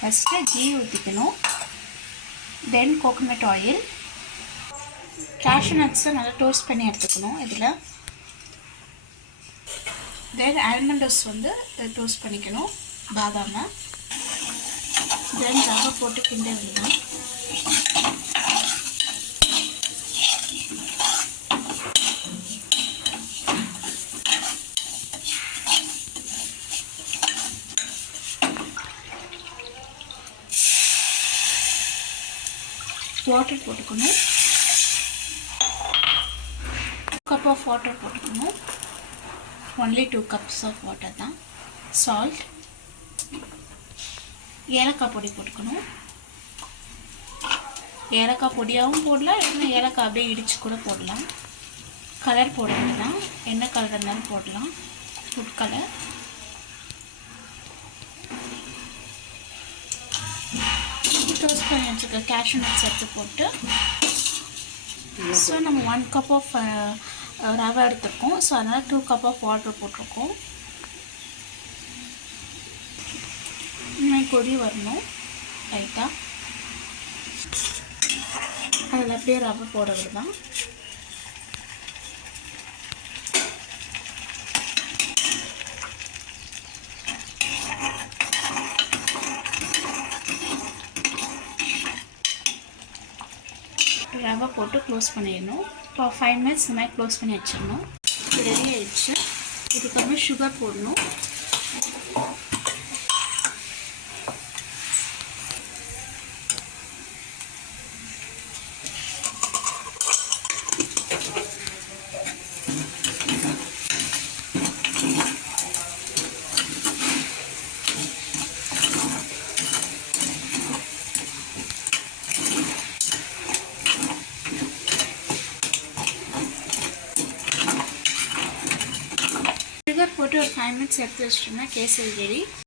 First கீ ஊற்றிக்கணும். Then coconut oil. Cashew நட்ஸை நல்லா டோஸ்ட் பண்ணி எடுத்துக்கணும் இதில். தென் ஆல்மண்டஸ் வந்து டோஸ்ட் பண்ணிக்கணும், பாதாமை. தென் ரவை போட்டு கிண்ட விடணும். வாட்டர் போட்டுக்கணும். கப் ஆஃப் வாட்டர் போட்டுக்கணும். ஒன்லி 2 cups ஆஃப் வாட்டர் தான். சால்ட், ஏலக்காய் பொடி போட்டுக்கணும். ஏலக்காய் பொடியாகவும் போடலாம், இல்லைன்னா ஏலக்காய் அப்படியே இடித்து கூட போடலாம். கலர் போடலாம், என்ன கலர் இருந்தாலும் போடலாம், ஃபுட் கலர். டோஸ்ட் பண்ணி வச்சுக்க கேஷ்யூ நட்ஸ் எடுத்து போட்டு. ஸோ நம்ம 1 cup ஆஃப் ரவை எடுத்துருக்கோம். ஸோ அதனால் 2 cup ஆஃப் வாட்டர் போட்டிருக்கோம். கொதி வரணும் லைட்டாக. அதில் அப்படியே ரவை போடுறது தான். ரவை போட்டு க்ளோஸ் பண்ணிடணும். இப்போ 5 minutes இந்த மாதிரி க்ளோஸ் பண்ணி வச்சிடணும். இது ரெடி ஆயிடுச்சு. இதுக்கப்புறம் சுகர் போடணும். சுகர் போட்டு ஒரு 5 minutes எடுத்து வச்சிட்டோம்னா கேசரி ரெடி.